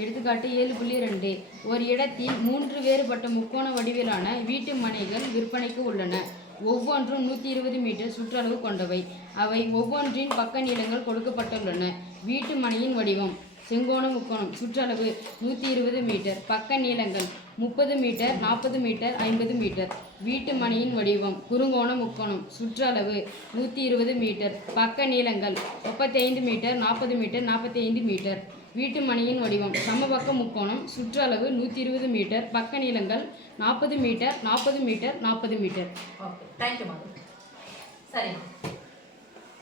எடுத்துக்காட்டு ஏழு புள்ளி ரெண்டு. ஒரு இடத்தில் மூன்று வேறுபட்ட முக்கோண வடிவிலான வீட்டு மனைகள் விற்பனைக்கு உள்ளன. ஒவ்வொன்றும் நூற்றி இருபது மீட்டர் சுற்றளவு கொண்டவை. அவை ஒவ்வொன்றின் பக்க நீளங்கள் கொடுக்கப்பட்டுள்ளன. வீட்டு மனையின் வடிவம். செங்கோண முக்கோணம். சுற்றளவு நூற்றி இருபது மீட்டர். பக்க நீளங்கள் முப்பது மீட்டர் நாற்பது மீட்டர் ஐம்பது மீட்டர். வீட்டு மனையின் வடிவம். குறுங்கோண முக்கோணம். சுற்றளவு நூற்றி இருபது மீட்டர். பக்க நீளங்கள் முப்பத்தைந்து மீட்டர் நாற்பது மீட்டர் நாற்பத்தி ஐந்து மீட்டர். வீட்டு மனையின் வடிவம். சமபக்க முக்கோணம். சுற்றளவு நூற்றி இருபது மீட்டர். பக்க நீளங்கள் நாற்பது மீட்டர் நாற்பது மீட்டர் நாற்பது மீட்டர். ஓகே தேங்க்யூ மேம் சரிம்மா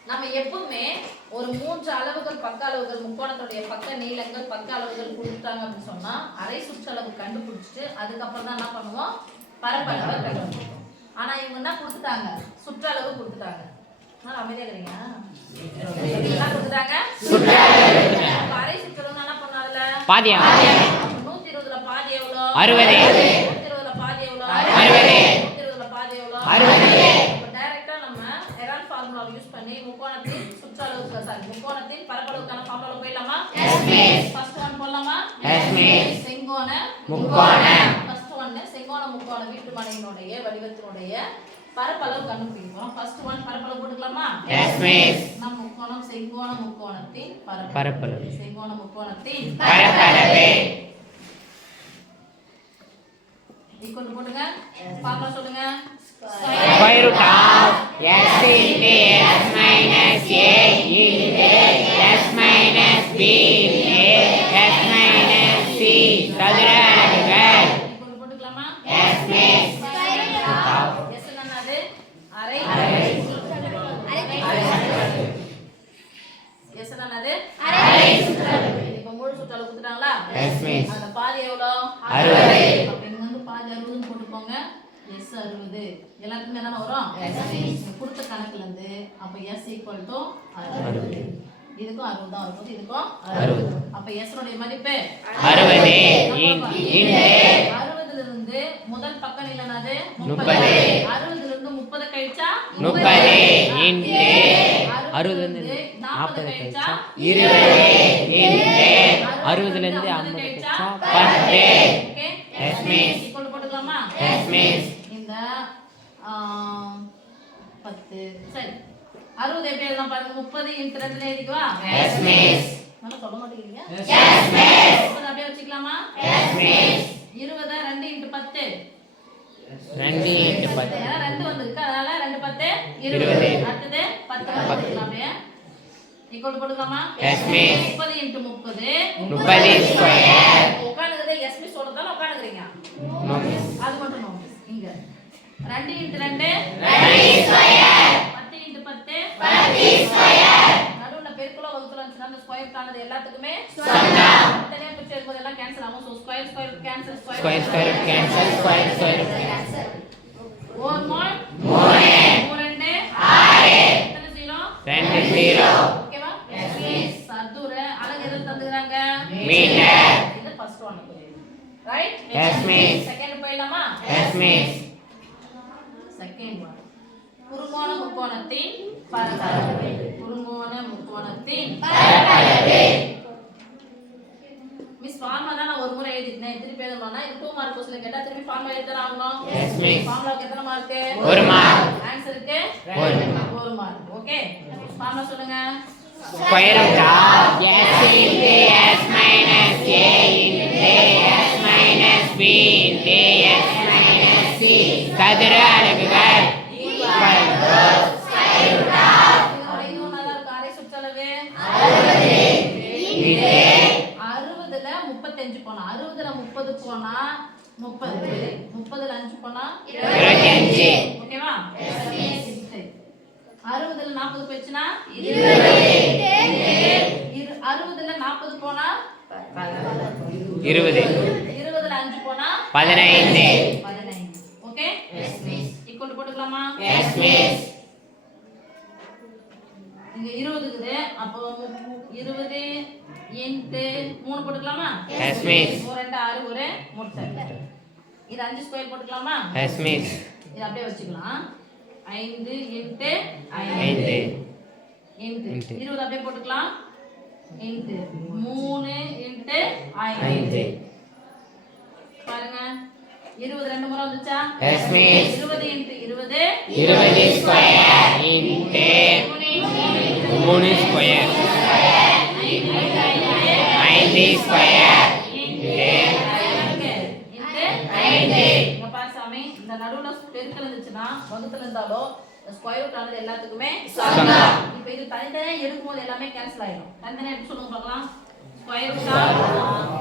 நம்ம எப்பவுமே ஒரு மூன்று அளவுகள் பக்க அளவுகள் முக்கோணத்துடைய பக்க நீளங்கள் பக்க அளவுகள் கொடுத்தாங்க அப்படின்னு சொன்னா அரை சுற்றளவு கண்டுபிடிச்சிட்டு அதுக்கப்புறம் தான் என்ன பண்ணுவோம்? பரப்பளவு கண்டுபிடிப்போம். ஆனா இவங்க என்ன கொடுத்துட்டாங்க? சுற்றளவு கொடுத்துட்டாங்க. ஆனால் அமைதியா இருக்கிறீங்க என்ன கொடுத்துட்டாங்க அப்ப அரை சுற்றளவு என்ன பண்ணாதுல பாதியா நூத்தி இருபதுல பாதி எவ்வளோ அறுபது. அறுபது. அறுபது. முக்கோணத்தின் சுற்றளவுக்கு சாரி முக்கோணத்தின் பரப்பளவுக்கான ஃபார்முலா போயிடலாமா ஃபர்ஸ்ட் ஒன் போடலாமா. செங்கோண. ஃபர்ஸ்ட் ஒன் செங்கோண முக்கோண வீட்டு மனையினுடைய வடிவத்தினுடைய பரப்பளவு கண்டுபிடிக்க போறோம் ஃபர்ஸ்ட் ஒன் பரப்பளவு போட்டுக்கலாமா? எஸ் மிஸ் நம் முக்கோணம் செங்கோண முக்கோணத்தின் பரப்பளவு. பரப்பளவு. செங்கோண முக்கோணத்தின் பரப்பளவு. ஈக்குவல் போட்டுங்க. ஃபார்முலா சொல்லுங்க. Square root of s into s minus a into என்ன வரும்? கொடுத்த கணக்குல இருந்து அப்ப எஸ் ஈக்குவல் டு அறுபது. இதுக்கும் அறுபது தான் இதுக்கும் அறுபது. அப்ப எஸ் உடைய மதிப்பு? அறுபது. அறுபதுல இருந்து முதல் பக்கம் இல்லைனாது முப்பது. அறுபதுல இருந்து முப்பது கழிச்சா முப்பது. அறுபதுல இருந்து நாற்பது கழிச்சா இருபது. அறுபதுல இருந்து ஐம்பது கழிச்சா பத்து. இந்த பத்து. சரி. அறுபது எப்படி எழுதலாம் பாருங்க? முப்பது இன்ட்டு ரெண்டுல எழுதிக்குவா? நல்லா சொல்ல மாட்டேங்கிறீங்க? முப்பது அப்படியே வச்சுக்கலாமா? இருபது ரெண்டு இன்ட்டு பத்து? ரெண்டு இன்ட்டு பத்து. ரெண்டு வந்திருக்கு. அதனால ரெண்டு பத்து இருபது. அடுத்தது பத்து. வச்சுக்கலாம் அப்படியே. ஈக்குவல் போட்டுக்கலாமா? முப்பது இன்ட்டு முப்பது. முப்பது உட்காந்துக்கிறதே எஸ் மிஸ் சொல்றதால உட்காந்துக்கிறீங்க. அது மட்டும் ரெண்டு இன்ட்டு ரெண்டு. பத்து இன்ட்டு பத்து. நடுவுல பெருக்குள்ள வகுத்துல இருந்துச்சுன்னா அந்த ஸ்கொயர் காணது எல்லாத்துக்குமே தனியா பிரிச்சு எழுதும்போது எல்லாம் கேன்சல் ஆகும். So square square cancel square square cancel square square ஒரு மூணு மூணு ரெண்டு. எத்தனை ஜீரோ ரெண்டு ஜீரோ ஓகேவா சதுர அழகு எதில் தந்துக்கிறாங்க? மீட்டர் இது first one right miss. Second போயிடலாமா? எஸ் மிஸ் செகண்ட் ஒன் குறுங்கோண முக்கோணத்தின் பரப்பளவு குறுங்கோண முக்கோணத்தின் மிஸ் ஃபார்முலா தான் நான் ஒரு முறை எழுதிட்டேன் திருப்பி எழுதணும்னா இது டூ மார்க் கொஸ்டின் கேட்டா திருப்பி ஃபார்முலா எழுத ஆகணும் Yes, miss. ஃபார்முலாக்கு எத்தனை மார்க் ஒரு. ஆன்சருக்கு ஒரு மார்க் ஓகே ஃபார்முலா சொல்லுங்க. Square of S into S minus A into S minus B into S minus C சதுர அலகுகள் இதோட இதுவும் நல்லா இருக்கும் அரை சுற்றளவு இது அறுபதுல முப்பத்தஞ்சு போனா அறுபதுல முப்பது போனா முப்பது. முப்பதுல அஞ்சு போனா ஓகேவா. அறுபதுல நாற்பது இரு- அறுபதுல நாற்பது போனா இருபது. இருபதுல அஞ்சு போனா பதினைந்து. பதினைந்து. ஓகே? ஈக்குவல் போட்டுக்கலாமா? இருபது இருக்குது. அப்போ இருபது இன்ட்டு மூணு போட்டுக்கலாமா? மிஸ் ஒரு ரெண்டு ஆறு ஒரு முட்டை. இது அஞ்சு ஸ்கொயர் போட்டுக்கலாமா? எஸ் மிஸ் இது அப்படியே வச்சுக்கலாம். ஐந்து இன்ட்டு ஐந்து. Into into. இருபது அப்படியே போட்டுக்கலாம். இன்ட்டு மூணு இன்ட்டு ஐந்து. பாருங்க. இருபது ரெண்டு முறை வந்துச்சா. இருபது இன்ட்டு இருபது. இருபது ஸ்கொயர் இன்ட்டு மூணு ஸ்கொயர் ஐந்து ஸ்கொயர் இன்ட்டு இங்க பாரு சாமி இந்த நடுவுல பெருக்கல் இருந்துச்சுன்னா வகுத்துல இருந்தாலோ ஸ்கொயர் ரூட் ஆனது எல்லாத்துக்குமே. இப்போ இது தனித்தனியா எடுக்கும்போது எல்லாமே கேன்சல் ஆயிடும். தனித்தனியா எப்படி சொல்லுங்க பார்க்கலாம்? ஸ்கொயர் ரூட்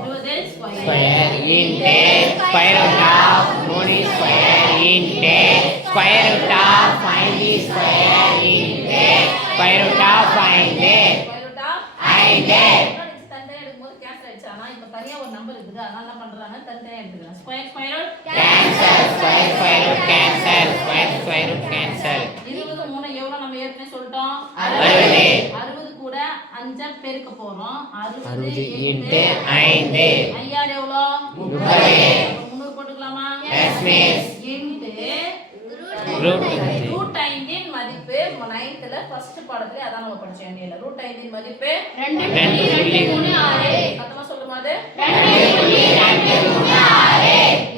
இருபது square into square root of மூணு square into square root of ஐந்து ஸ்கொயர் இன்ட்டு இருக்குது. அதனால என்ன பண்றாங்க? தனித்தனியா எடுத்துக்கலாம். Square square root cancel square square root cancel square square cancel 20 மூணு எவ்வளவு நம்ம ஏற்கனவே சொல்லிட்டோம்? 60 60 கூட 5 பெருக்க போறோம் அறுபது இன்டு 5 ஐயா எவ்வளவு 30 போட்டுக்கலாமா? எஸ் மிஸ் ரூட் ரூட் 5 மதிப்பு நைன்த்ல ஃபர்ஸ்ட் பாடத்துல அதான் நம்ம படிச்சோம் ரூட் 5 மதிப்பு 2.3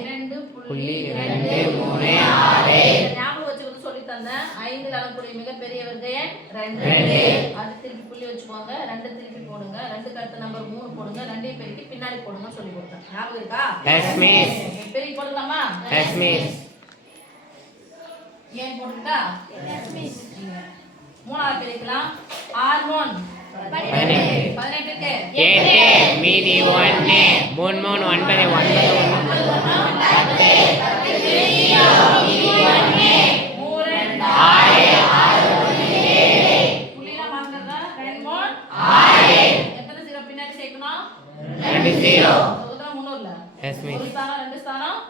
இரண்டு புள்ளி புள்ளி ரெண்டு இரண்டு மூணு ஆறு. இதை ஞாபகம் வச்சுக்கிட்டு சொல்லி தந்தேன் ஐந்தில் அளக்கூடிய மிகப்பெரியவர்கள் ரெண்டு. ரெண்டு. அது திருப்பி புள்ளி வச்சுக்கோங்க. ரெண்டு திருப்பி போடுங்க. ரெண்டுக்கு அடுத்த நம்பர் மூணு போடுங்க. ரெண்டையும் பெருக்கி பின்னாடி போடுங்க சொல்லி கொடுத்தேன். ஞாபகம் இருக்கா. பெருக்கி miss. ஏன் போட்டுக்கிட்டா? மூணாவது பெருக்கலாம் ஆர் ஒன் எட்டு மீதி ஒன்று மூணு மூணு ஒன்பது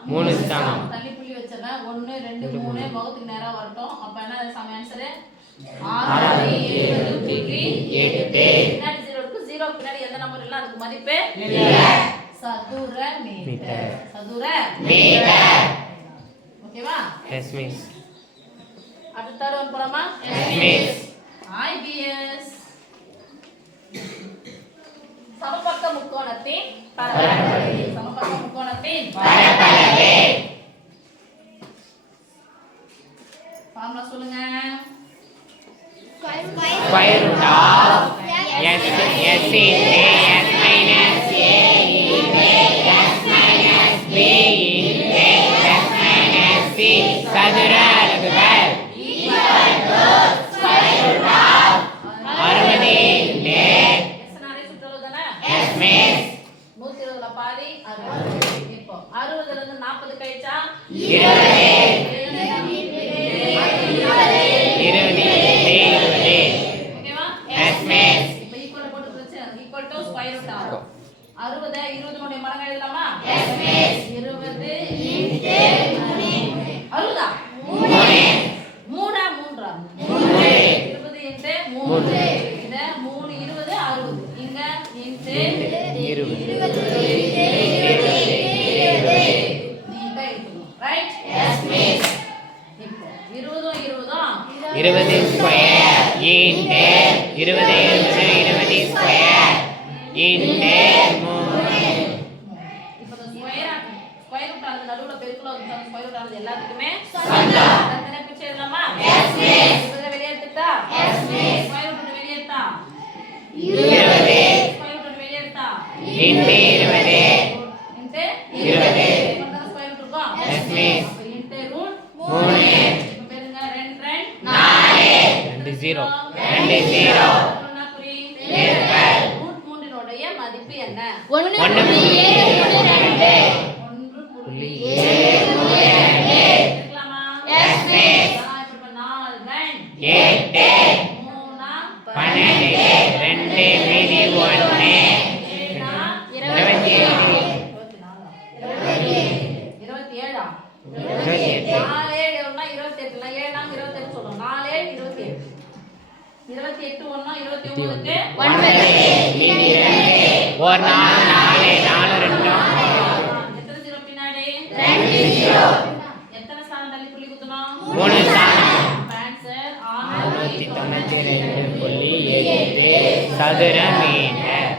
மூணு ஸ்தானம். தள்ளி புள்ளி வச்சிடறேன். ஒன்னு ரெண்டு மூணு. முகத்துக்கு நேரா வரட்டும். அப்ப என்ன சம ஆன்சரு பின்னாடி ஜீரோ இருக்கு ஜீரோ பின்னாடி எந்த நம்பர் இல்ல? அதுக்கு மதிப்பு சதுர மீட்டர். சதுர மீட்டர். ஓகேவா? எஸ் மிஸ் அடுத்த தேர்ட் ஒன் போலாமா மிஸ் ஐபிஎஸ் சமபக்க முக்கோணத்தின் பரப்பளவு. சமபக்க முக்கோணத்தின் பரப்பளவு ஃபார்முலா சொல்லுங்க square root of S S into அறுபது இருபதுனுடைய மடங்கு எழுதலாமா? இருபது அறுபதா மூணா. மூன்றா? இருபது இன்ட்டு மூணு. இத மூணு இருபது அறுபது. இங்க இன்ட்டு இருபது. இருபது. ஸ்கொயர் இன்ட்டு இருபது. இருபது. இருபது ஸ்கொயர் இன்ட்டு மூணு இப்போ இந்த ஸ்கொயர் ஸ்கொயர் ரூட் ஆனது நடுவுல பெருக்கல வந்து ஆனது எல்லாத்துக்குமே. தனித்தனியா பிரிச்சு எழுதலாமா? எஸ் மிஸ் இதை வெளிய எடுத்துட்டா எஸ் மிஸ் ஸ்கொயர் ரூட் வெளிய எடுத்தா இருபது ஸ்கொயர் ரூட் வெளிய எடுத்தா இன்ட்டு இருபது. இன்ட்டு இருபது. ஸ்கொயர் ரூட் இருக்கும் இன்ட்டு ரூட் மூணு. இப்போ பெருங்க ரெண்டு ரெண்டு. நாலு. ரெண்டு ஜீரோ. ரெண்டு ஜீரோ. ஒண்ணா குறி பெருக்கல். ரூட் மூன்றினுடைய மதிப்பு என்ன? ஒன்று சதுர மீட்டர்.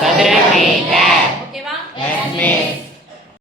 சதுர மீட்டரா.